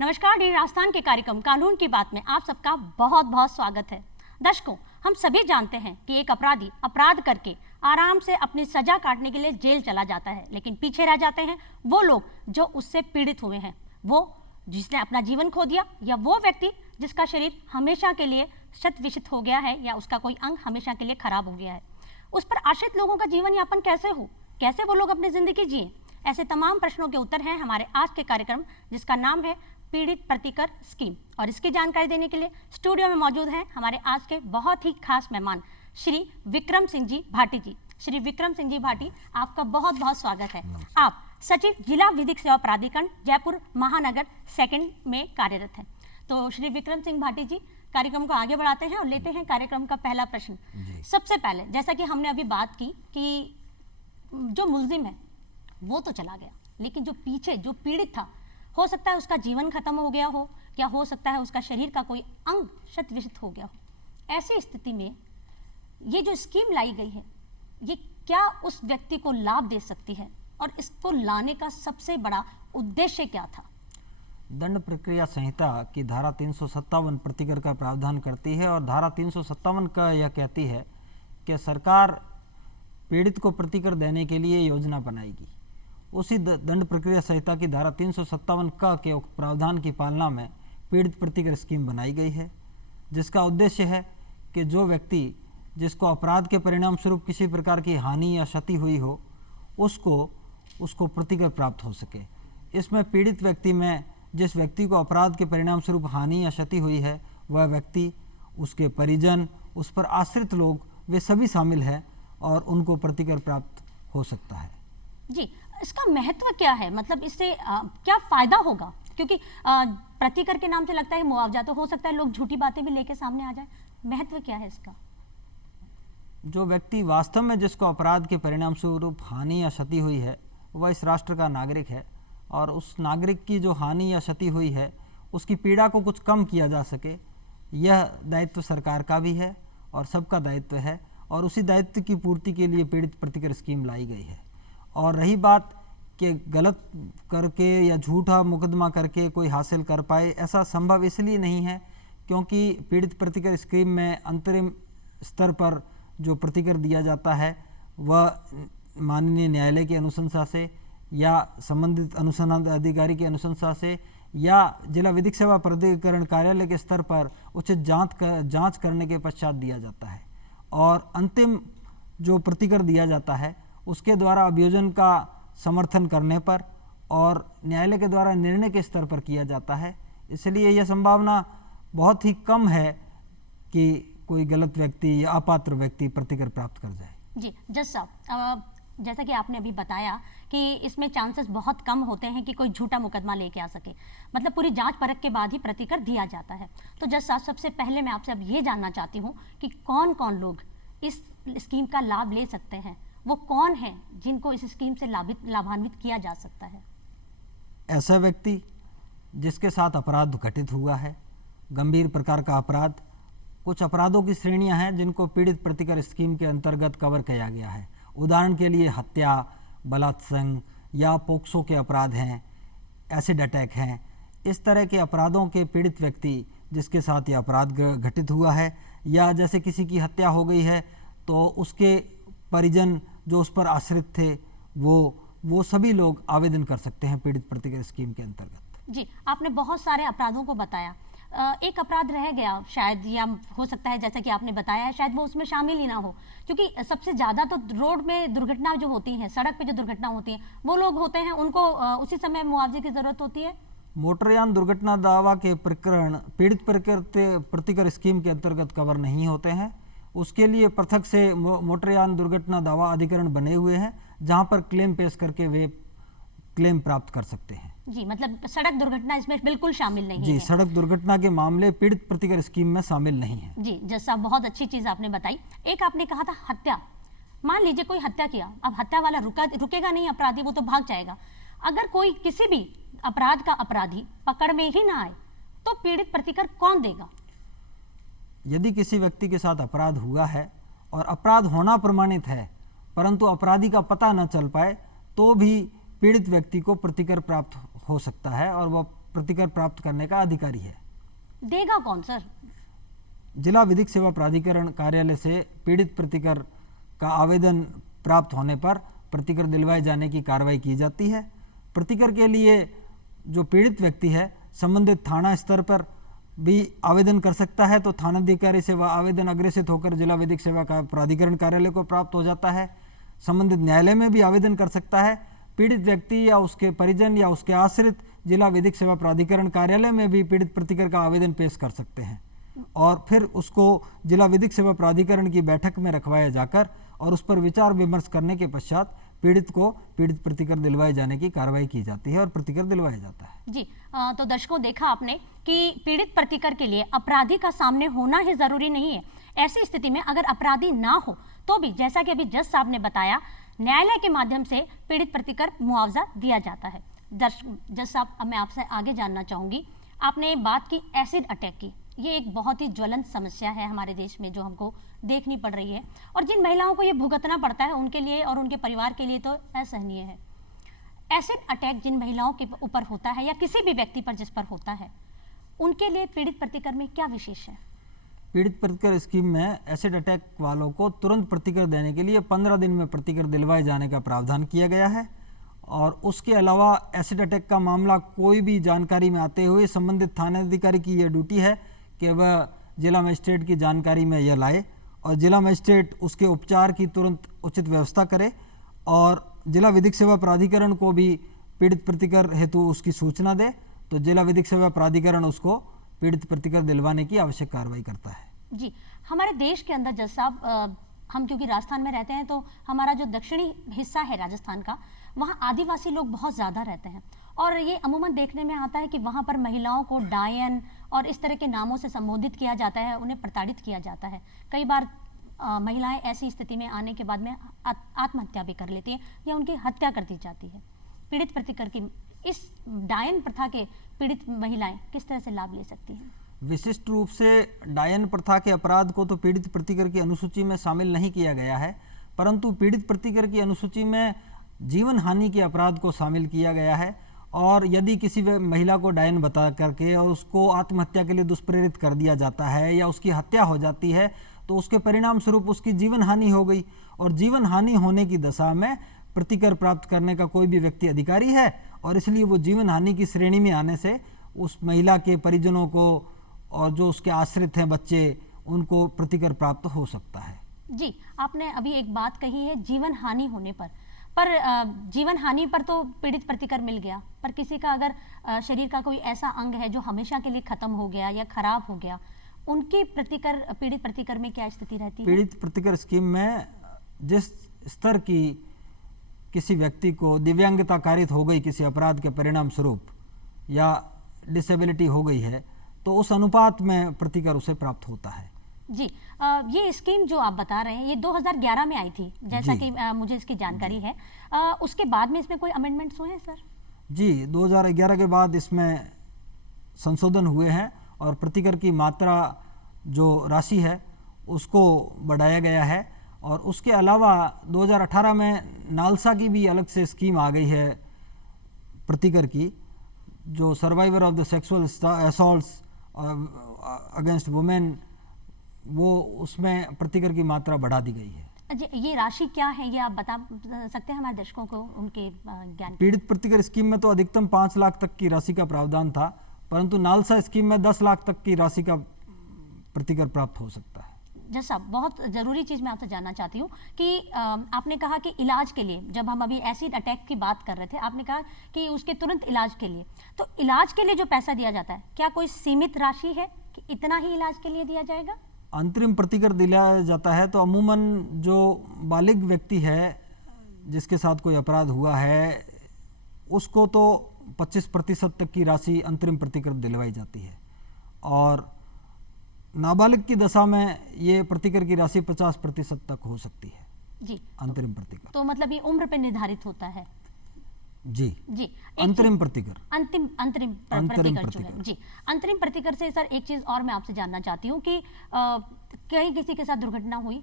नमस्कार, डेली राजस्थान के कार्यक्रम कानून की बात में आप सबका बहुत बहुत स्वागत है। दर्शकों, हम सभी जानते हैं कि एक अपराधी अपराध करके आराम से अपनी सजा काटने के लिए जेल चला जाता है, लेकिन पीछे रह जाते हैं वो लोग जो उससे पीड़ित हुए हैं, वो जिसने अपना जीवन खो दिया या वो व्यक्ति जिसका शरीर हमेशा के लिए शत विषित हो गया है या उसका कोई अंग हमेशा के लिए खराब हो गया है। उस पर आश्रित लोगों का जीवन यापन कैसे हो, कैसे वो लोग अपनी जिंदगी जिए, ऐसे तमाम प्रश्नों के उत्तर हैं हमारे आज के कार्यक्रम जिसका नाम है पीड़ित प्रतिकर स्कीम। और इसकी जानकारी देने के लिए स्टूडियो में मौजूद हैं हमारे आज के बहुत ही खास मेहमान श्री विक्रम सिंह जी भाटी जी। श्री विक्रम सिंह जी भाटी, आपका बहुत बहुत स्वागत है। आप सचिव जिला विधिक सेवा प्राधिकरण जयपुर महानगर सेकंड में कार्यरत हैं। तो श्री विक्रम सिंह भाटी जी, कार्यक्रम को आगे बढ़ाते हैं और लेते हैं कार्यक्रम का पहला प्रश्न। सबसे पहले, जैसा कि हमने अभी बात की कि जो मुलजिम है वो तो चला गया, लेकिन जो पीछे जो पीड़ित था, हो सकता है उसका जीवन खत्म हो गया हो या हो सकता है उसका शरीर का कोई अंग शत विषित हो गया हो। ऐसी स्थिति में ये जो स्कीम लाई गई है, ये क्या उस व्यक्ति को लाभ दे सकती है और इसको लाने का सबसे बड़ा उद्देश्य क्या था? दंड प्रक्रिया संहिता की धारा 357 प्रतिकर का प्रावधान करती है और धारा 357 का यह कहती है कि सरकार पीड़ित को प्रतिकर देने के लिए योजना बनाएगी। उसी दंड प्रक्रिया संहिता की धारा 357 का के प्रावधान की पालना में पीड़ित प्रतिकर स्कीम बनाई गई है, जिसका उद्देश्य है कि जो व्यक्ति जिसको अपराध के परिणाम स्वरूप किसी प्रकार की हानि या क्षति हुई हो उसको प्रतिकर प्राप्त हो सके। इसमें पीड़ित व्यक्ति में जिस व्यक्ति को अपराध के परिणाम स्वरूप हानि या क्षति हुई है वह व्यक्ति, उसके परिजन, उस पर आश्रित लोग, वे सभी शामिल हैं और उनको प्रतिकर प्राप्त हो सकता है। जी, इसका महत्व क्या है? मतलब इससे क्या फायदा होगा? क्योंकि प्रतिकर के नाम से लगता है मुआवजा, तो हो सकता है लोग झूठी बातें भी लेके सामने आ जाए। महत्व क्या है इसका? जो व्यक्ति वास्तव में जिसको अपराध के परिणाम स्वरूप हानि या क्षति हुई है वह इस राष्ट्र का नागरिक है और उस नागरिक की जो हानि या क्षति हुई है उसकी पीड़ा को कुछ कम किया जा सके, यह दायित्व सरकार का भी है और सबका दायित्व है और उसी दायित्व की पूर्ति के लिए पीड़ित प्रतिकर स्कीम लाई गई है। और रही बात कि गलत करके या झूठा मुकदमा करके कोई हासिल कर पाए, ऐसा संभव इसलिए नहीं है क्योंकि पीड़ित प्रतिकर स्कीम में अंतरिम स्तर पर जो प्रतिकर दिया जाता है वह माननीय न्यायालय की अनुशंसा से या संबंधित अनुसंधान अधिकारी की अनुशंसा से या जिला विधिक सेवा प्राधिकरण कार्यालय के स्तर पर उचित जांच करने के पश्चात दिया जाता है और अंतिम जो प्रतिकर दिया जाता है उसके द्वारा अभियोजन का समर्थन करने पर और न्यायालय के द्वारा निर्णय के स्तर पर किया जाता है। इसलिए यह संभावना बहुत ही कम है कि कोई गलत व्यक्ति या अपात्र व्यक्ति प्रतिकर प्राप्त कर जाए। जी जज साहब, जैसा कि आपने अभी बताया कि इसमें चांसेस बहुत कम होते हैं कि कोई झूठा मुकदमा लेके आ सके, मतलब पूरी जांच परख के बाद ही प्रतिकर दिया जाता है। तो जज साहब, सबसे पहले मैं आपसे अब ये जानना चाहती हूँ कि कौन कौन लोग इस स्कीम का लाभ ले सकते हैं, वो कौन है जिनको इस स्कीम से लाभान्वित किया जा सकता है? ऐसा व्यक्ति जिसके साथ अपराध घटित हुआ है, गंभीर प्रकार का अपराध, कुछ अपराधों की श्रेणियां हैं जिनको पीड़ित प्रतिकर स्कीम के अंतर्गत कवर किया गया है। उदाहरण के लिए हत्या, बलात्संग या पोक्सो के अपराध हैं, एसिड अटैक हैं। इस तरह के अपराधों के पीड़ित व्यक्ति जिसके साथ ये अपराध घटित हुआ है या जैसे किसी की हत्या हो गई है तो उसके परिजन जो उस पर आश्रित थे वो सभी लोग आवेदन कर सकते हैं पीड़ित प्रतिकर स्कीम के अंतर्गत। जी, आपने बहुत सारे अपराधों को बताया, एक अपराध रह गया शायद, या हो सकता है जैसा कि आपने बताया है शायद वो उसमें शामिल ही ना हो, क्योंकि सबसे ज़्यादा तो रोड में दुर्घटना जो होती हैं, सड़क पे जो दुर्घटना होती है, वो लोग होते हैं, उनको उसी समय मुआवजे की ज़रूरत होती है। मोटरयान दुर्घटना दावा के प्रकरण पीड़ित प्रतिकर स्कीम के अंतर्गत कवर नहीं होते हैं। उसके लिए पृथक से मोटरयान दुर्घटना दावा अधिकरण बने हुए हैं जहां पर क्लेम पेश करके वे क्लेम प्राप्त कर सकते हैं। जी, मतलब सड़क दुर्घटना इसमें बिल्कुल शामिल नहीं है। जी, सड़क दुर्घटना के मामले पीड़ित प्रतिकर स्कीम में शामिल नहीं है। जी जज साहब, बहुत अच्छी चीज आपने बताई। एक आपने कहा था हत्या, मान लीजिए कोई हत्या किया, अब हत्या वाला रुकेगा नहीं, अपराधी वो तो भाग जाएगा। अगर कोई किसी भी अपराध का अपराधी पकड़ में ही ना आए तो पीड़ित प्रतिकर कौन देगा? यदि किसी व्यक्ति के साथ अपराध हुआ है और अपराध होना प्रमाणित है परंतु अपराधी का पता न चल पाए तो भी पीड़ित व्यक्ति को प्रतिकर प्राप्त हो सकता है और वह प्रतिकर प्राप्त करने का अधिकारी है। देगा कौन सर? जिला विधिक सेवा प्राधिकरण कार्यालय से पीड़ित प्रतिकर का आवेदन प्राप्त होने पर प्रतिकर दिलवाए जाने की कार्रवाई की जाती है। प्रतिकर के लिए जो पीड़ित व्यक्ति है संबंधित थाना स्तर पर भी आवेदन कर सकता है, तो थानाधिकारी से वह आवेदन अग्रेसित होकर जिला विधिक सेवा का प्राधिकरण कार्यालय को प्राप्त हो जाता है। संबंधित न्यायालय में भी आवेदन कर सकता है। पीड़ित व्यक्ति या उसके परिजन या उसके आश्रित जिला विधिक सेवा प्राधिकरण कार्यालय में भी पीड़ित प्रतिकर का आवेदन पेश कर सकते हैं और फिर उसको जिला विधिक सेवा प्राधिकरण की बैठक में रखवाया जाकर और उस पर विचार विमर्श करने के पश्चात पीड़ित को पीड़ित प्रतिकर दिलवाए जाने की कार्रवाई की जाती है और प्रतिकर दिलवाया जाता है। जी, तो दर्शकों देखा आपने कि पीड़ित प्रतिकर के लिए अपराधी का सामने होना ही जरूरी नहीं है। ऐसी स्थिति में अगर अपराधी ना हो तो भी जैसा कि अभी जज साहब ने बताया, न्यायालय के माध्यम से पीड़ित प्रतिकर मुआवजा दिया जाता है। जज साहब, अब मैं आपसे आगे जानना चाहूंगी, आपने बात की एसिड अटैक की। ये एक बहुत ही ज्वलंत समस्या है हमारे देश में जो हमको देखनी पड़ रही है और जिन महिलाओं को ये भुगतना पड़ता है उनके लिए और उनके परिवार के लिए तो असहनीय है। एसिड अटैक जिन महिलाओं के ऊपर होता है या किसी भी व्यक्ति पर जिस पर होता है, उनके लिए पीड़ित प्रतिकर में क्या विशेष है? पीड़ित प्रतिकर स्कीम में एसिड अटैक वालों को तुरंत प्रतिकर देने के लिए 15 दिन में प्रतिकर दिलवाए जाने का प्रावधान किया गया है और उसके अलावा एसिड अटैक का मामला कोई भी जानकारी में आते हुए संबंधित थानाधिकारी की यह ड्यूटी है कि वह जिला मजिस्ट्रेट की जानकारी में यह लाए और जिला मजिस्ट्रेट उसके उपचार की तुरंत उचित व्यवस्था करे और जिला विधिक सेवा प्राधिकरण को भी पीड़ित प्रतिकर हेतु उसकी सूचना दे, तो जिला विधिक सेवा प्राधिकरण उसको पीड़ित प्रतिकर दिलवाने की आवश्यक कार्रवाई करता है। जी, हमारे देश के अंदर जज साहब, हम क्योंकि राजस्थान में रहते हैं तो हमारा जो दक्षिणी हिस्सा है राजस्थान का, वहाँ आदिवासी लोग बहुत ज़्यादा रहते हैं और ये अमूमन देखने में आता है कि वहाँ पर महिलाओं को डायन और इस तरह के नामों से संबोधित किया जाता है, उन्हें प्रताड़ित किया जाता है। कई बार महिलाएं ऐसी स्थिति में आने के बाद में आत्महत्या भी कर लेती हैं या उनकी हत्या कर दी जाती है। पीड़ित प्रतिकर की इस डायन प्रथा के पीड़ित महिलाएं किस तरह से लाभ ले सकती हैं? विशिष्ट रूप से डायन प्रथा के अपराध को तो पीड़ित प्रतिकर की अनुसूची में शामिल नहीं किया गया है, परंतु पीड़ित प्रतिकर की अनुसूची में जीवन हानि के अपराध को शामिल किया गया है और यदि किसी महिला को डायन बता करके और उसको आत्महत्या के लिए दुष्प्रेरित कर दिया जाता है या उसकी हत्या हो जाती है तो उसके परिणाम स्वरूप उसकी जीवन हानि हो गई और जीवन हानि होने की दशा में प्रतिकर प्राप्त करने का कोई भी व्यक्ति अधिकारी है और इसलिए वो जीवन हानि की श्रेणी में आने से उस महिला के परिजनों को और जो उसके आश्रित हैं बच्चे, उनको प्रतिकर प्राप्त हो सकता है। जी, आपने अभी एक बात कही है जीवन हानि होने पर जीवन हानि पर तो पीड़ित प्रतिकर मिल गया, पर किसी का अगर शरीर का कोई ऐसा अंग है जो हमेशा के लिए खत्म हो गया या खराब हो गया, उनकी पीड़ित प्रतिकर में क्या स्थिति रहती है? पीड़ित प्रतिकर स्कीम में जिस स्तर की किसी व्यक्ति को दिव्यांगता कारित हो गई किसी अपराध के परिणाम स्वरूप या डिसेबिलिटी हो गई है तो उस अनुपात में प्रतिकर उसे प्राप्त होता है। जी, ये स्कीम जो आप बता रहे हैं ये 2011 में आई थी जैसा कि मुझे इसकी जानकारी है। उसके बाद में इसमें कोई अमेंडमेंट्स हुए हैं सर? जी, 2011 के बाद इसमें संशोधन हुए हैं और प्रतिकर की मात्रा जो राशि है उसको बढ़ाया गया है और उसके अलावा 2018 में नालसा की भी अलग से स्कीम आ गई है प्रतिकर की, जो survivor of the sexual assaults against women, वो उसमें प्रतिकर की मात्रा बढ़ा दी गई है। ये राशि क्या है ये आप बता सकते हैं हमारे दर्शकों को उनके ज्ञान? पीड़ित प्रतिकर स्कीम में तो अधिकतम 5 लाख तक की राशि का प्रावधान था, परंतु नालसा स्कीम में 10 लाख तक की राशि का प्रतिकर प्राप्त हो सकता है। जज साहब, बहुत ज़रूरी चीज़ मैं आपसे जानना चाहती हूँ कि आपने कहा कि इलाज के लिए, जब हम अभी एसिड अटैक की बात कर रहे थे, आपने कहा कि उसके तुरंत इलाज के लिए, तो इलाज के लिए जो पैसा दिया जाता है क्या कोई सीमित राशि है कि इतना ही इलाज के लिए दिया जाएगा? अंतरिम प्रतिकर दिया जाता है तो अमूमन जो बालिग व्यक्ति है जिसके साथ कोई अपराध हुआ है उसको तो 25% तक की राशि अंतरिम प्रतिकर दिलवाई जाती है और नाबालिग की दशा में ये प्रतिकर की राशि 50% तक हो सकती है। जी, अंतरिम प्रतिकर तो मतलब ये उम्र पे निर्धारित होता है? जी, अंतरिम प्रतिकर, अंतरिम प्रतिकर जो है। जी, अंतरिम प्रतिकर से सर एक चीज और मैं आपसे जानना चाहती हूँ कि कहीं किसी के साथ दुर्घटना हुई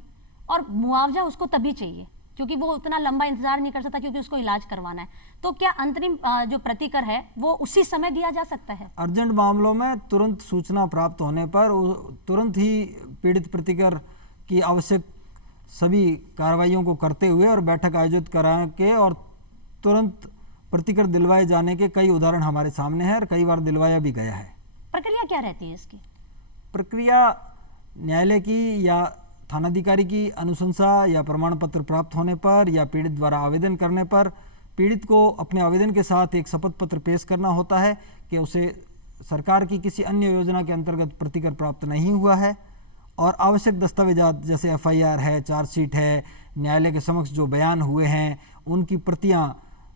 और मुआवजा उसको तभी चाहिए, क्योंकि वो उतना लंबा इंतजार नहीं कर सकता क्योंकि उसको इलाज करवाना है। तो क्या अंतरिम जो प्रतिकर है वो उसी समय दिया जा सकता है? अर्जेंट मामलों में तुरंत सूचना प्राप्त होने पर तुरंत ही पीड़ित प्रतिकर की आवश्यक सभी कार्रवाइयों को करते हुए और बैठक आयोजित करा के और तुरंत प्रतिकर दिलवाए जाने के कई उदाहरण हमारे सामने हैं और कई बार दिलवाया भी गया है। प्रक्रिया क्या रहती है इसकी? प्रक्रिया न्यायालय की या थानाधिकारी की अनुशंसा या प्रमाण पत्र प्राप्त होने पर या पीड़ित द्वारा आवेदन करने पर पीड़ित को अपने आवेदन के साथ एक शपथ पत्र पेश करना होता है कि उसे सरकार की किसी अन्य योजना के अंतर्गत प्रतिकर प्राप्त नहीं हुआ है और आवश्यक दस्तावेजात जैसे एफआईआर है, चार्जशीट है, न्यायालय के समक्ष जो बयान हुए हैं उनकी प्रतियां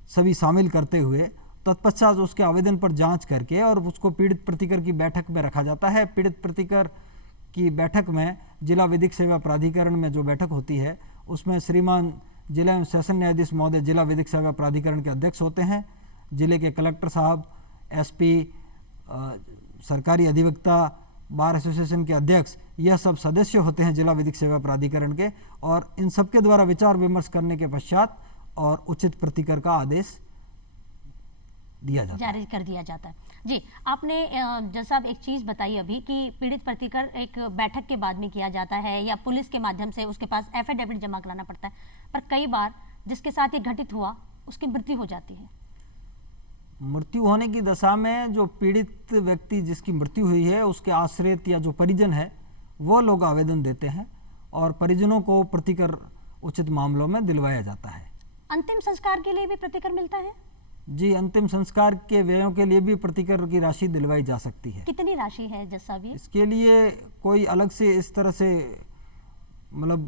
सभी शामिल करते हुए तत्पश्चात उसके आवेदन पर जांच करके और उसको पीड़ित प्रतिकर की बैठक में रखा जाता है। पीड़ित प्रतिकर की बैठक में जिला विधिक सेवा प्राधिकरण में जो बैठक होती है उसमें श्रीमान जिला एवं सेशन न्यायाधीश महोदय जिला विधिक सेवा प्राधिकरण के अध्यक्ष होते हैं। जिले के कलेक्टर साहब, एसपी, सरकारी अधिवक्ता, बार एसोसिएशन के अध्यक्ष, यह सब सदस्य होते हैं जिला विधिक सेवा प्राधिकरण के और इन सबके द्वारा विचार विमर्श करने के पश्चात और उचित प्रतिकर का आदेश दिया जाता है, जारी कर दिया जाता है। जी, आपने जैसा आप एक चीज़ बताई अभी कि पीड़ित प्रतिकर एक बैठक के बाद में किया जाता है या पुलिस के माध्यम से उसके पास एफिडेविट जमा कराना पड़ता है, पर कई बार जिसके साथ ये घटित हुआ उसकी मृत्यु हो जाती है। मृत्यु होने की दशा में जो पीड़ित व्यक्ति जिसकी मृत्यु हुई है उसके आश्रित या जो परिजन है वो लोग आवेदन देते हैं और परिजनों को प्रतिकर उचित मामलों में दिलवाया जाता है। अंतिम संस्कार के लिए भी प्रतिकर मिलता है? जी, अंतिम संस्कार के व्ययों के लिए भी प्रतिकर की राशि दिलवाई जा सकती है। कितनी राशि है जैसा भी? इसके लिए कोई अलग से इस तरह से मतलब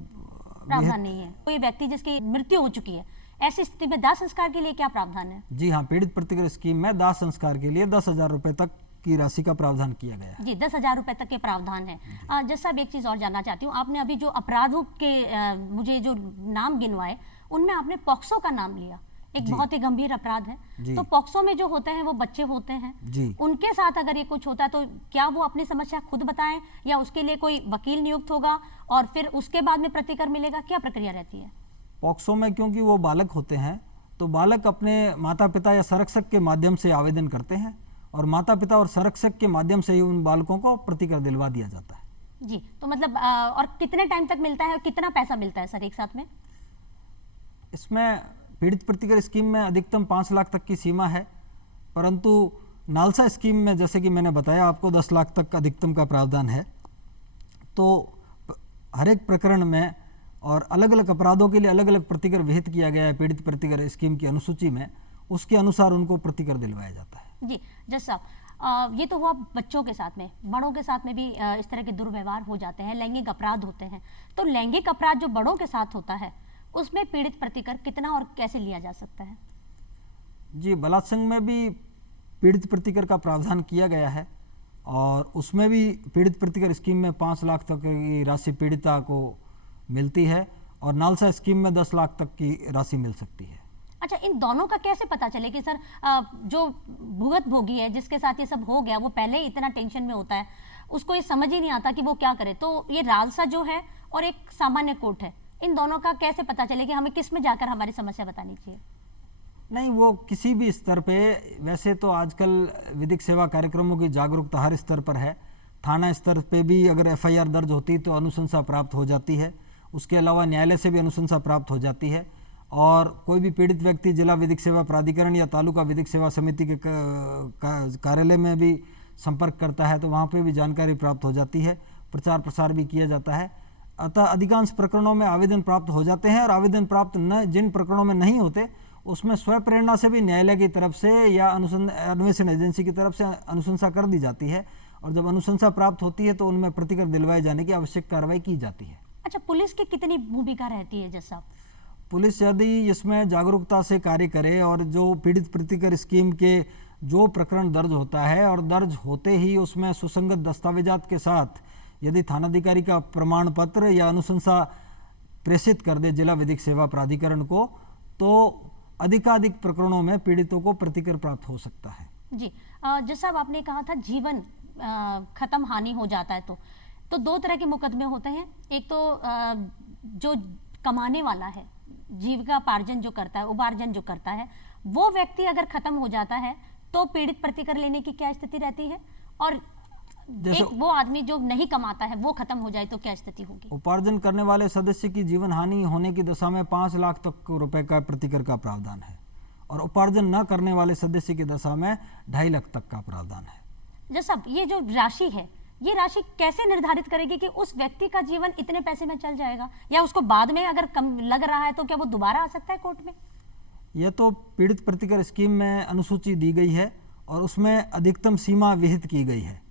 प्रावधान नहीं है। कोई व्यक्ति जिसकी मृत्यु हो चुकी है ऐसी स्थिति में दाह संस्कार के लिए क्या प्रावधान है? जी हाँ, पीड़ित प्रतिकर स्कीम में दाह संस्कार के लिए 10,000 रुपए तक की राशि का प्रावधान किया गया है। जी, 10,000 रुपए तक के प्रावधान है। जैसा अब एक चीज और जानना चाहती हूँ, आपने अभी जो अपराधों के मुझे जो नाम गिनवाए उनमें आपने पॉक्सो का नाम लिया, एक बहुत ही गंभीर अपराध है। तो पॉक्सो में जो होते हैं वो बच्चे होते हैं जी। उनके साथ अगर ये कुछ होता है तो क्या वो अपनी समस्या खुद बताएं या उसके लिए कोई वकील नियुक्त होगा और फिर उसके बाद में प्रतिकर मिलेगा? क्या प्रक्रिया रहती है? पॉक्सो में क्योंकि वो बालक होते हैं तो बालक अपने माता पिता या संरक्षक के माध्यम से आवेदन करते हैं और माता पिता और संरक्षक के माध्यम से ही उन बालकों को प्रतिकर दिलवा दिया जाता है। जी, तो मतलब और कितने टाइम तक मिलता है और कितना पैसा मिलता है सर एक साथ में? इसमें पीड़ित प्रतिकर स्कीम में अधिकतम 5 लाख तक की सीमा है, परंतु नालसा स्कीम में जैसे कि मैंने बताया आपको 10 लाख तक अधिकतम का प्रावधान है। तो हर एक प्रकरण में और अलग अलग अपराधों के लिए अलग अलग प्रतिकर विहित किया गया है पीड़ित प्रतिकर स्कीम की अनुसूची में, उसके अनुसार उनको प्रतिकर दिलवाया जाता है। जी, जैसा ये तो हुआ बच्चों के साथ में, बड़ों के साथ में भी इस तरह के दुर्व्यवहार हो जाते हैं, लैंगिक अपराध होते हैं। तो लैंगिक अपराध जो बड़ों के साथ होता है उसमें पीड़ित प्रतिकर कितना और कैसे लिया जा सकता है? जी, बलात्संग में भी पीड़ित प्रतिकर का प्रावधान किया गया है और उसमें भी पीड़ित प्रतिकर स्कीम में 5 लाख तक की राशि पीड़िता को मिलती है और नालसा स्कीम में 10 लाख तक की राशि मिल सकती है। अच्छा, इन दोनों का कैसे पता चले कि सर जो भुगत भोगी है जिसके साथ ये सब हो गया वो पहले ही इतना टेंशन में होता है, उसको ये समझ ही नहीं आता कि वो क्या करे, तो ये नालसा जो है और एक सामान्य कोर्ट है, इन दोनों का कैसे पता चले कि हमें किस में जाकर हमारी समस्या बतानी चाहिए? नहीं, वो किसी भी स्तर पे, वैसे तो आजकल विधिक सेवा कार्यक्रमों की जागरूकता हर स्तर पर है। थाना स्तर पे भी अगर एफआईआर दर्ज होती तो अनुशंसा प्राप्त हो जाती है, उसके अलावा न्यायालय से भी अनुशंसा प्राप्त हो जाती है और कोई भी पीड़ित व्यक्ति जिला विधिक सेवा प्राधिकरण या तालुका विधिक सेवा समिति के कार्यालय में भी संपर्क करता है तो वहाँ पे भी जानकारी प्राप्त हो जाती है, प्रचार प्रसार भी किया जाता है। अतः अधिकांश प्रकरणों में आवेदन प्राप्त हो जाते हैं और आवेदन प्राप्त न जिन प्रकरणों में नहीं होते उसमें स्वयं प्रेरणा से भी न्यायालय की तरफ से या अन्वेषण एजेंसी की तरफ से अनुशंसा कर दी जाती है और जब अनुशंसा प्राप्त होती है तो उनमें प्रतिकर दिलवाए जाने की आवश्यक कार्रवाई की जाती है। अच्छा, पुलिस की कितनी भूमिका रहती है? जैसा पुलिस यदि इसमें जागरूकता से कार्य करे और जो पीड़ित प्रतिकर स्कीम के जो प्रकरण दर्ज होता है और दर्ज होते ही उसमें सुसंगत दस्तावेजात के साथ यदि थानाधिकारी का प्रमाण पत्र या अनुशंसा प्रेषित कर दे जिला विधिक सेवा प्राधिकरण को तो अधिकाधिक प्रकरणों में पीड़ितों को प्रतिकर प्राप्त हो सकता है। जी, जैसा आपने कहा था जीवन खत्म हानि हो जाता है तो 2 तरह के मुकदमे होते हैं। एक तो जो कमाने वाला है जीविकापार्जन जो करता है, उपार्जन जो करता है, वो व्यक्ति अगर खत्म हो जाता है तो पीड़ित प्रतिकर लेने की क्या स्थिति रहती है? और एक वो आदमी जो नहीं कमाता है वो खत्म हो जाए तो क्या स्थिति होगी? उपार्जन करने वाले सदस्य की जीवन हानि होने की दशा में 5 लाख तक रुपए का प्रतिकर का प्रावधान है, और उपार्जन न करने वाले सदस्य की दशा में 2.5 लाख तक का प्रावधान है। जज साहब, ये जो राशि है, ये राशि कैसे निर्धारित करेगी कि उस व्यक्ति का जीवन इतने पैसे में चल जाएगा, या उसको बाद में अगर कम लग रहा है तो क्या वो दोबारा आ सकता है कोर्ट में? यह तो पीड़ित प्रतिकर स्कीम में अनुसूची दी गई है और उसमें अधिकतम सीमा विहित की गई है,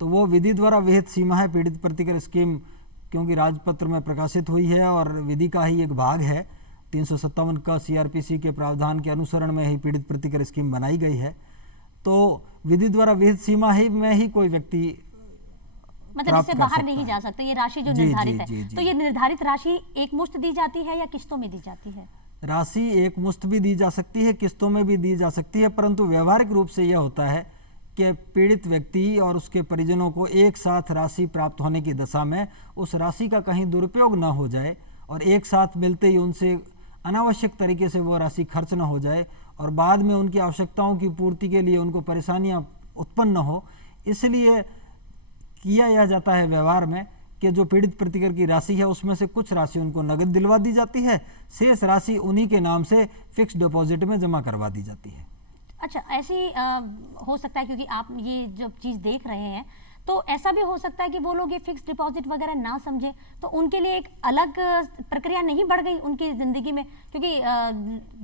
तो वो विधि द्वारा विहित सीमा है। पीड़ित प्रतिकर स्कीम क्योंकि राजपत्र में प्रकाशित हुई है और विधि का ही एक भाग है, 357 का सीआरपीसी के प्रावधान के अनुसरण में ही पीड़ित प्रतिकर स्कीम बनाई गई है, तो विधि द्वारा विहित सीमा ही में ही कोई व्यक्ति मतलब इससे बाहर नहीं जा सकता। ये राशि जो निर्धारित है, तो ये निर्धारित राशि एक मुश्त दी जाती है या किस्तों में दी जाती है? राशि एक मुश्त भी दी जा सकती है, किस्तों में भी दी जा सकती है, परंतु व्यवहारिक रूप से यह होता है कि पीड़ित व्यक्ति और उसके परिजनों को एक साथ राशि प्राप्त होने की दशा में उस राशि का कहीं दुरुपयोग न हो जाए और एक साथ मिलते ही उनसे अनावश्यक तरीके से वो राशि खर्च न हो जाए और बाद में उनकी आवश्यकताओं की पूर्ति के लिए उनको परेशानियां उत्पन्न न हो, इसलिए किया यह जाता है व्यवहार में कि जो पीड़ित प्रतिकर की राशि है उसमें से कुछ राशि उनको नगद दिलवा दी जाती है, शेष राशि उन्हीं के नाम से फिक्स डिपॉजिट में जमा करवा दी जाती है। अच्छा, ऐसी हो सकता है, क्योंकि आप ये जो चीज़ देख रहे हैं तो ऐसा भी हो सकता है कि वो लोग ये फिक्स डिपॉजिट वगैरह ना समझे, तो उनके लिए एक अलग प्रक्रिया नहीं बढ़ गई उनकी ज़िंदगी में? क्योंकि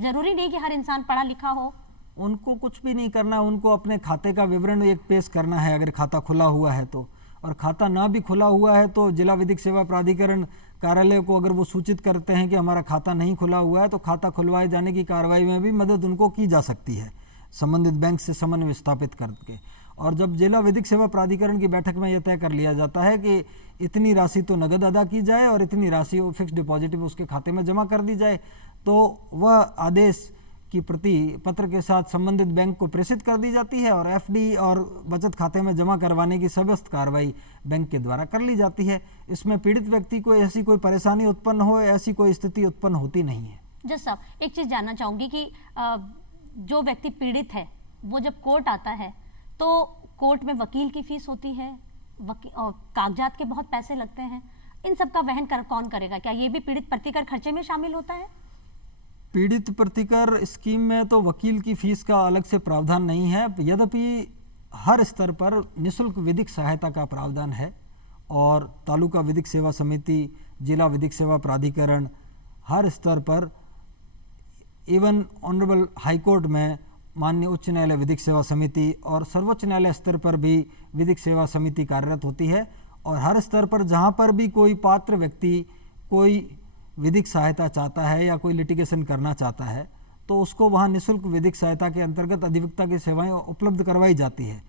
ज़रूरी नहीं कि हर इंसान पढ़ा लिखा हो। उनको कुछ भी नहीं करना, उनको अपने खाते का विवरण एक पेश करना है अगर खाता खुला हुआ है तो, और खाता ना भी खुला हुआ है तो जिला विधिक सेवा प्राधिकरण कार्यालय को अगर वो सूचित करते हैं कि हमारा खाता नहीं खुला हुआ है तो खाता खुलवाए जाने की कार्रवाई में भी मदद उनको की जा सकती है, संबंधित बैंक से समन्वय स्थापित करके। और जब जिला विधिक सेवा प्राधिकरण की बैठक में यह तय कर लिया जाता है कि इतनी राशि तो नगद अदा की जाए और इतनी राशि फिक्स डिपॉजिट में उसके खाते में जमा कर दी जाए, तो वह आदेश की प्रति पत्र के साथ संबंधित बैंक को प्रेषित कर दी जाती है और एफडी और बचत खाते में जमा करवाने की समस्त कार्रवाई बैंक के द्वारा कर ली जाती है। इसमें पीड़ित व्यक्ति को ऐसी कोई परेशानी उत्पन्न हो, ऐसी कोई स्थिति उत्पन्न होती नहीं है। जज साहब, एक चीज़ जानना चाहूँगी कि जो व्यक्ति पीड़ित है वो जब कोर्ट आता है तो कोर्ट में वकील की फीस होती है, और कागजात के बहुत पैसे लगते हैं, इन सब का वहन कौन करेगा? क्या ये भी पीड़ित प्रतिकर खर्चे में शामिल होता है? पीड़ित प्रतिकर स्कीम में तो वकील की फीस का अलग से प्रावधान नहीं है, यद्यपि हर स्तर पर निःशुल्क विधिक सहायता का प्रावधान है और तालुका विधिक सेवा समिति, जिला विधिक सेवा प्राधिकरण हर स्तर पर, इवन ऑनरेबल हाईकोर्ट में माननीय उच्च न्यायालय विधिक सेवा समिति और सर्वोच्च न्यायालय स्तर पर भी विधिक सेवा समिति कार्यरत होती है, और हर स्तर पर जहाँ पर भी कोई पात्र व्यक्ति कोई विधिक सहायता चाहता है या कोई लिटिगेशन करना चाहता है तो उसको वहाँ निःशुल्क विधिक सहायता के अंतर्गत अधिवक्ता की सेवाएं उपलब्ध करवाई जाती है।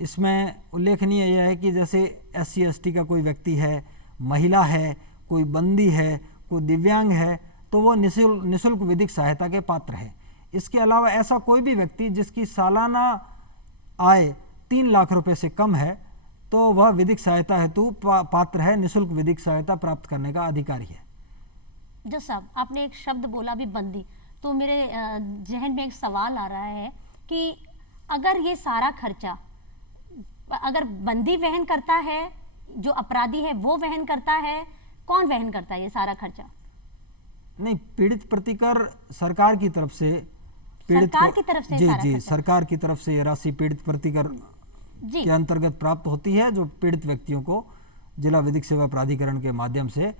इसमें उल्लेखनीय यह है कि जैसे SC/ST का कोई व्यक्ति है, महिला है, कोई बंदी है, कोई दिव्यांग है, तो वो निःशुल्क विधिक सहायता के पात्र है। इसके अलावा ऐसा कोई भी व्यक्ति जिसकी सालाना आय 3 लाख रुपए से कम है तो वह विधिक सहायता हेतु पात्र है, निःशुल्क विधिक सहायता प्राप्त करने का अधिकारी है। जज साहब, आपने एक शब्द बोला भी बंदी, तो मेरे जहन में एक सवाल आ रहा है कि अगर ये सारा खर्चा अगर बंदी वहन करता है, जो अपराधी है वो वहन करता है, कौन वहन करता है ये सारा खर्चा? नहीं, पीड़ित प्रतिकर सरकार की तरफ से, सरकार की तरफ से जी सरकार की तरफ से ये राशि पीड़ित प्रतिकर के अंतर्गत प्राप्त होती है, जो पीड़ित व्यक्तियों को जिला विधिक सेवा प्राधिकरण के माध्यम से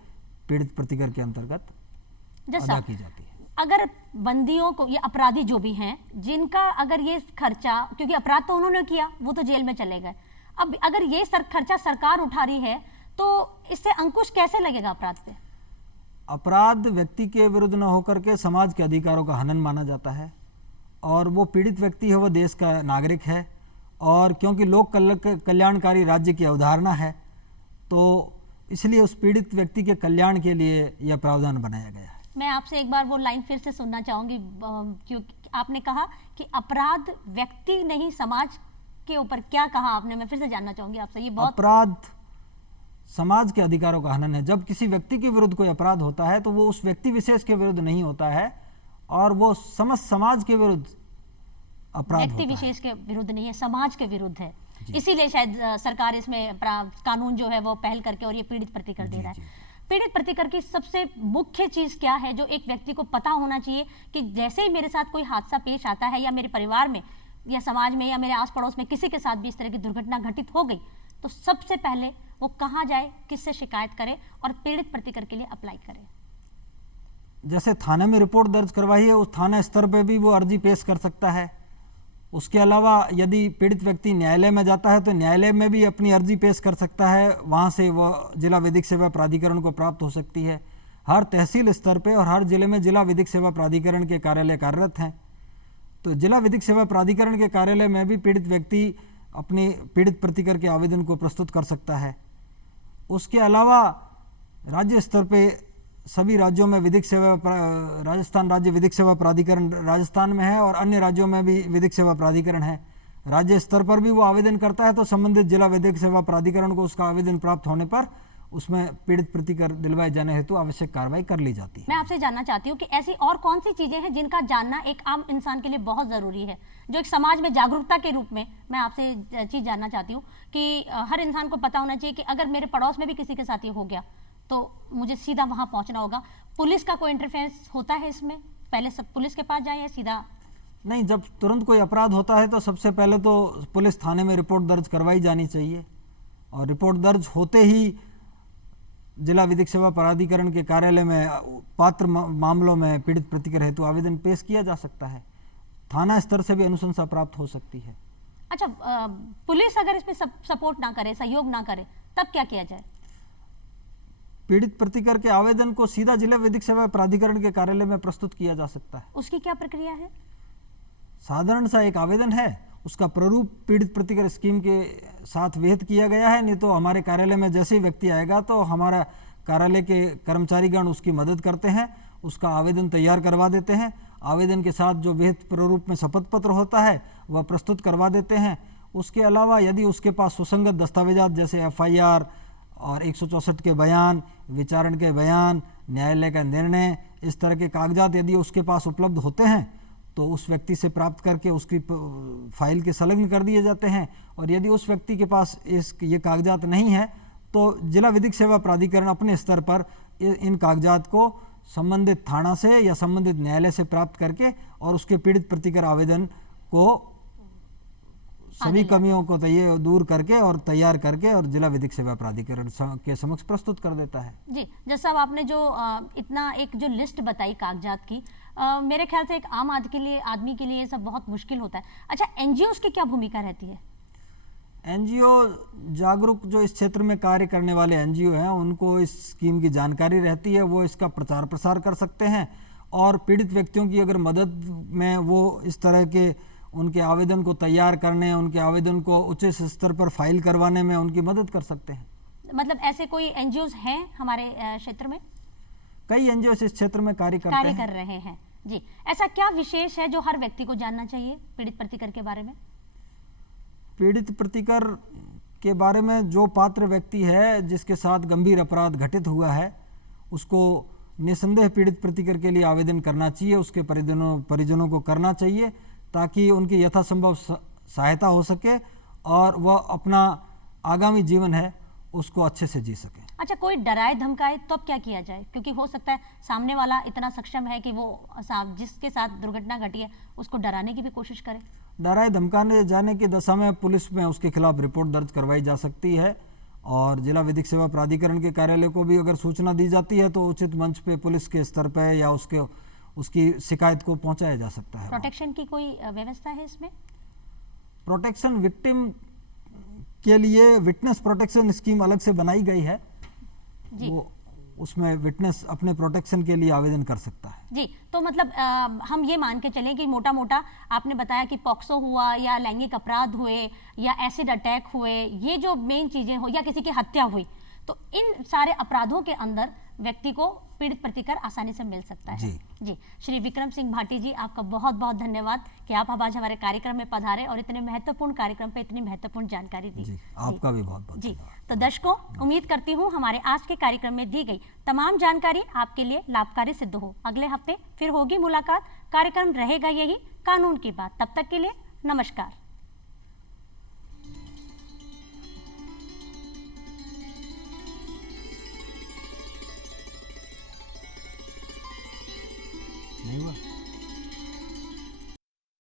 पीड़ित प्रतिकर के अंतर्गत अदा की जाती है। अगर बंदियों को, ये अपराधी जो भी हैं जिनका अगर ये खर्चा, क्योंकि अपराध तो उन्होंने किया, वो तो जेल में चले गए, अब अगर ये खर्चा सरकार उठा रही है तो इससे अंकुश कैसे लगेगा अपराध पे? अपराध व्यक्ति के विरुद्ध न होकर के समाज के अधिकारों का हनन माना जाता है, और वो पीड़ित व्यक्ति है, वो देश का नागरिक है, और क्योंकि लोक कल्याणकारी राज्य की अवधारणा है तो इसलिए उस पीड़ित व्यक्ति के कल्याण के लिए यह प्रावधान बनाया गया है। मैं आपसे एक बार वो लाइन फिर से सुनना चाहूंगी, क्योंकि आपने कहा कि अपराध व्यक्ति नहीं समाज के ऊपर, क्या कहा आपने? मैं फिर से जानना चाहूंगी आपसे। ये बहुत अपराध समाज के अधिकारों का हनन है। जब किसी व्यक्ति के विरुद्ध कोई अपराध होता है तो वो उस व्यक्ति विशेष के विरुद्ध नहीं होता है और वो समस्त समाज के विरुद्ध अपराध व्यक्ति होता है। विशेष के विरुद्ध नहीं है, समाज के विरुद्ध है। इसीलिए शायद सरकार इसमें कानून जो है वो पहल करके और ये पीड़ित प्रतिकर दे रहा है। पीड़ित प्रतिकर की सबसे मुख्य चीज क्या है जो एक व्यक्ति को पता होना चाहिए कि जैसे ही मेरे साथ कोई हादसा पेश आता है या मेरे परिवार में या समाज में या मेरे आस पड़ोस में किसी के साथ भी इस तरह की दुर्घटना घटित हो गई तो सबसे पहले वो कहाँ जाए, किससे शिकायत करे और पीड़ित प्रतिकर के लिए अप्लाई करे? जैसे थाने में रिपोर्ट दर्ज करवाई है, उस थाना स्तर पे भी वो अर्जी पेश कर सकता है। उसके अलावा यदि पीड़ित व्यक्ति न्यायालय में जाता है तो न्यायालय में भी अपनी अर्जी पेश कर सकता है, वहाँ से वो जिला विधिक सेवा प्राधिकरण को प्राप्त हो सकती है। हर तहसील स्तर पे और हर जिले में जिला विधिक सेवा प्राधिकरण के कार्यालय कार्यरत हैं, तो जिला विधिक सेवा प्राधिकरण के कार्यालय में भी पीड़ित व्यक्ति अपनी पीड़ित प्रतिकर के आवेदन को प्रस्तुत कर सकता है। उसके अलावा राज्य स्तर पे सभी राज्यों में विधिक सेवा राजस्थान राज्य विधिक सेवा प्राधिकरण राजस्थान में है और अन्य राज्यों में भी विधिक सेवा प्राधिकरण है। राज्य स्तर पर भी वो आवेदन करता है तो संबंधित जिला विधिक सेवा प्राधिकरण को उसका आवेदन प्राप्त होने पर उसमें पीड़ित प्रतिकर दिलवाए जाने हेतु आवश्यक कार्रवाई कर ली जाती है। मैं आपसे जानना चाहती हूँ कि ऐसी और कौन सी चीजें हैं जिनका जानना एक आम इंसान के लिए बहुत जरूरी है, जो एक समाज में जागरूकता के रूप में मैं आपसे चीज जानना चाहती हूँ कि हर इंसान को पता होना चाहिए कि अगर मेरे पड़ोस में भी किसी के साथ ये हो गया तो मुझे सीधा वहां पहुंचना होगा। पुलिस का कोई इंटरफेरेंस होता है इसमें? पहले सब पुलिस के पास जाए या सीधा? नहीं, जब तुरंत कोई अपराध होता है तो सबसे पहले तो पुलिस थाने में रिपोर्ट दर्ज करवाई जानी चाहिए और रिपोर्ट दर्ज होते ही जिला विधिक सेवा प्राधिकरण के कार्यालय में पात्र मामलों में पीड़ित प्रतिकर हेतु आवेदन पेश किया जा सकता है। थाना स्तर से भी अनुशंसा प्राप्त हो सकती है। अच्छा, पुलिस अगर इसमें सपोर्ट ना करे, सहयोग ना करे, तब क्या किया जाए? पीड़ित प्रतिकर के आवेदन को सीधा जिला विधिक सेवा प्राधिकरण के कार्यालय में प्रस्तुत किया जा सकता है। उसकी क्या प्रक्रिया है? साधारण सा एक आवेदन है, उसका प्रारूप पीड़ित प्रतिकर स्कीम के साथ विहित किया गया है। नहीं तो हमारे कार्यालय में जैसे ही व्यक्ति आएगा तो हमारा कार्यालय के कर्मचारीगण उसकी मदद करते हैं, उसका आवेदन तैयार करवा देते हैं। आवेदन के साथ जो विहित प्रारूप में शपथ पत्र होता है वह प्रस्तुत करवा देते हैं। उसके अलावा यदि उसके पास सुसंगत दस्तावेजात जैसे FIR और 164 के बयान, विचारण के बयान, न्यायालय का निर्णय, इस तरह के कागजात यदि उसके पास उपलब्ध होते हैं तो उस व्यक्ति से प्राप्त करके उसकी फाइल के संलग्न कर दिए जाते हैं। और यदि उस व्यक्ति के पास ये कागजात नहीं है तो जिला विधिक सेवा प्राधिकरण अपने स्तर पर इन कागजात को संबंधित थाना से या संबंधित न्यायालय से प्राप्त करके और उसके पीड़ित प्रतिकर आवेदन को सभी कमियों को दूर करके और तैयार करके और जिला विधिक सेवा प्राधिकरण के समक्ष प्रस्तुत कर देता है। जी, जैसा आपने जो इतना एक जो लिस्ट बताई कागजात की, मेरे ख्याल से एक आम आदमी के लिए ये सब बहुत मुश्किल होता है। अच्छा, NGOs की क्या भूमिका रहती है? NGO जागरूक जो इस क्षेत्र में कार्य करने वाले NGO हैं उनको इस स्कीम की जानकारी रहती है, वो इसका प्रचार प्रसार कर सकते हैं और पीड़ित व्यक्तियों की अगर मदद में वो इस तरह के उनके आवेदन को तैयार करने, उनके आवेदन को उचित स्तर पर फाइल करवाने में उनकी मदद कर सकते हैं। मतलब ऐसे कोई NGOs हैं हमारे क्षेत्र में? कई NGOs इस क्षेत्र में कार्य कर रहे हैं। जी, ऐसा क्या विशेष है जो हर व्यक्ति को जानना चाहिए पीड़ित प्रतिकर के बारे में? पीड़ित प्रतिकर के बारे में जो पात्र व्यक्ति है जिसके साथ गंभीर अपराध घटित हुआ है उसको निसंदेह पीड़ित प्रतिकर के लिए आवेदन करना चाहिए, उसके परिजनों को करना चाहिए ताकि उनकी यथासंभव सहायता हो सके और वह अपना आगामी जीवन है उसको अच्छे से जी सके। अच्छा, कोई डराए धमकाए तो अब क्या किया जाए? क्योंकि हो सकता है सामने वाला इतना सक्षम है कि वो जिसके साथ दुर्घटना घटी है उसको डराने की भी कोशिश करे। डराए धमकाने जाने की दशा में पुलिस में उसके खिलाफ रिपोर्ट दर्ज करवाई जा सकती है और जिला विधिक सेवा प्राधिकरण के कार्यालय को भी अगर सूचना दी जाती है तो उचित मंच पे पुलिस के स्तर पे या उसकी शिकायत को पहुंचाया जा सकता है। प्रोटेक्शन की कोई व्यवस्था है इसमें? प्रोटेक्शन विक्टिम के लिए विटनेस प्रोटेक्शन स्कीम अलग से बनाई गई है जी। वो उसमें विटनेस अपने प्रोटेक्शन के लिए आवेदन कर सकता है जी। तो मतलब हम ये मान के चलें कि मोटा मोटा आपने बताया कि पॉक्सो हुआ या लैंगिक अपराध हुए या एसिड अटैक हुए, ये जो मेन चीजें हो या किसी की हत्या हुई, तो इन सारे अपराधों के अंदर व्यक्ति को पीड़ित प्रतिकर आसानी से मिल सकता है। जी। जी, श्री विक्रम सिंह भाटी जी, आपका बहुत बहुत धन्यवाद कि आप आज हमारे कार्यक्रम में पधारे और इतने महत्वपूर्ण कार्यक्रम पे इतनी महत्वपूर्ण जानकारी दी। जी, आपका भी बहुत बहुत जी, धन्यवाद। तो दर्शकों, उम्मीद करती हूँ हमारे आज के कार्यक्रम में दी गई तमाम जानकारी आपके लिए लाभकारी सिद्ध हो। अगले हफ्ते फिर होगी मुलाकात, कार्यक्रम रहेगा यही कानून की बात। तब तक के लिए नमस्कार। नहीं हुआ?